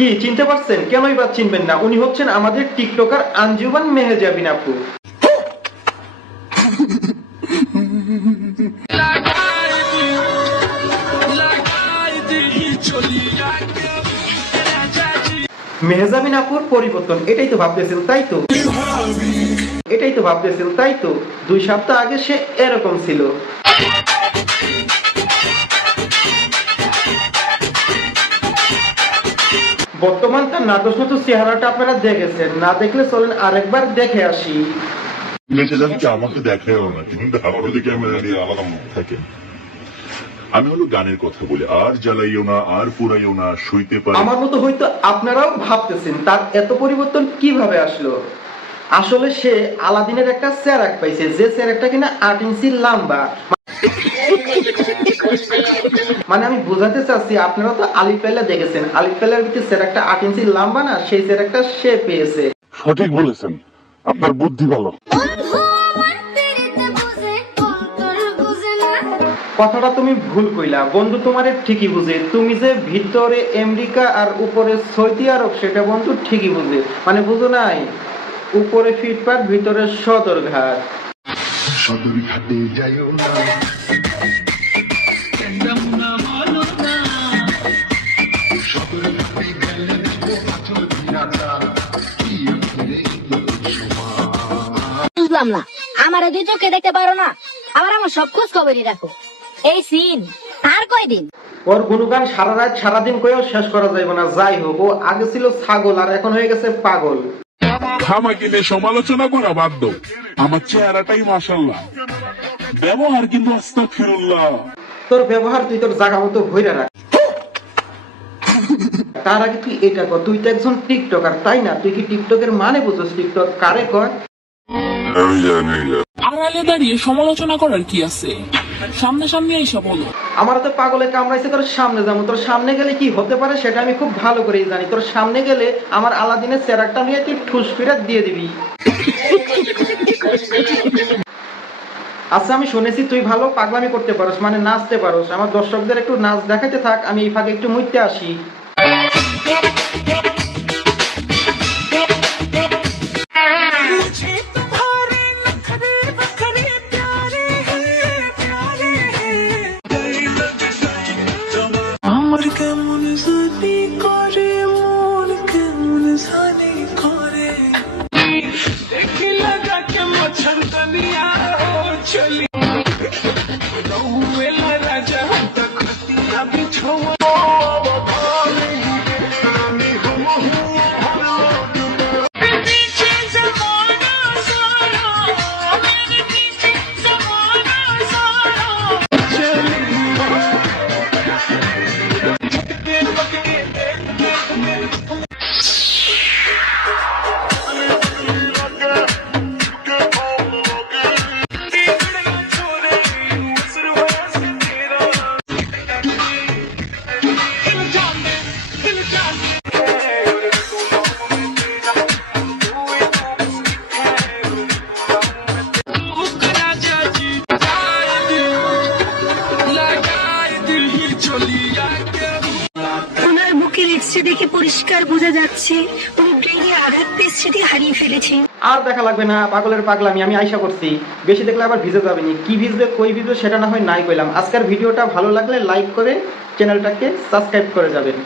কি চিনতে পারছেন? কেনই বা চিনবেন না? উনি হচ্ছেন আমাদের টিকটকার আঞ্জুমান মেহেজাবিন আপু। মেহেজাবিন আপুর পরিবর্তন, এটাই তো ভাবতেছিল তাই তো? এটাই তো ভাবতেছিল তাই তো? 2 সপ্তাহ আগে সে এরকম ছিল। বর্তমান তার নাদোষ নতুন চেহারাটা আপনারা দেখেছেন, না দেখলে চলেন আরেকবার দেখে আসি। আমাকে দেখায়ও না, কিন্তু আমাদের ক্যামেরা নিয়ে আলাদা মুখ থাকে। আমি হলো গানের কথা বলি, আর জ্বালাইও না, আর পুরাইও না, সইতে পারি। আমার মতো হয়তো আপনারাও ভাবতেছেন তার এত পরিবর্তন কিভাবে আসলো। আসলে সে আলাদিনের একটা চেরাক পাইছে, যে চেরাকটা কিনা 8 ইঞ্চি লম্বা। মানে আমি বোঝাতে চাচ্ছি, আপনারা তো আলিফ লাইলা দেখেছেন, আলিফ লাইলার ভিতরে চেরাকটা 8 ইঞ্চি লম্বা না, সেই চেরাকটা সে পেয়েছে। সঠিক বলেছেন, আপনার বুদ্ধি ভালো। কথাটা তুমি ভুল কইলা বন্ধু, তোমারে ঠিকই বুঝে। তুমি যে ভিতরে আমেরিকা আর উপরে সৌদি আরব, সেটা বন্ধু ঠিকই বুঝে। মানে বুঝো নাই, উপরে ফিটপাট, ভিতরে সদরঘাট। সদরঘাটে যাইও না, বুঝলাম না, আমার দুই চোখে দেখতে পারো না, আবার আমার সব খোঁজ খবরই রাখো। এই সিন আর কয়দিন? ওর গুণগান সারা রাত সারাদিন কয়েও শেষ করা যাইব না। যাই হোক, ও আগে ছিল ছাগল আর এখন হয়ে গেছে পাগল। আমাকে নিয়ে সমালোচনা করা বাদ দাও, আমার চেহারাটাই মাশাআল্লাহ, ব্যবহার কিন্তু আস্তাগফিরুল্লাহ। তোর ব্যবহার তুই তোর জায়গা মতো ভইরা রাখ। তার আগে তুই এটা কর, তুই তো একজন টিকটকার তাই না? তুই কি টিকটকের মানে বুঝছিস? টিকটক কারে কয়? আমি জানি না। আড়ালে দাঁড়িয়ে সমালোচনা করার কি আছে, সামনাসামনি এসে বলো। আমার তো পাগলে কামড়াইছে, তোর সামনে যাবো। তোর সামনে গেলে কি হতে পারে সেটা আমি খুব ভালো করেই জানি। তোর সামনে গেলে আমার আলাদিনের চেরাকটা নিয়ে তুই ঠুস ফিরাত দিয়ে দিবি। আচ্ছা, আমি শুনেছি তুই ভালো পাগলামি করতে পারোস, মানে নাচতে পারোস। আমার দর্শকদের একটু নাচ দেখাতে থাক, আমি এই ফাঁকে একটু মুইতে আসি। আমার কেমন জানি করে, মন কেমন জানি করে, দেখি লাগা কে মছর দুনিয়া ও চলি রহুয়েলা রাজা তক খুতিয়া বিছোয়া। ওনার বুকের এক্সরে দেখে পরিষ্কার বোঝা যাচ্ছে উনি ব্রেনে আঘাত পেয়ে স্মৃতি হারিয়ে ফেলেছে। আর দেখা লাগবে না পাগলের পাগলামি, আমি আইসা করছি। বেশি দেখলে আবার ভিজে যাবেনি। কি ভিজবে কই ভিজবে সেটা না হয় নাই কইলাম। আজকের ভিডিওটা ভালো লাগলে লাইক করে চ্যানেলটাকে সাবস্ক্রাইব করে যাবেন।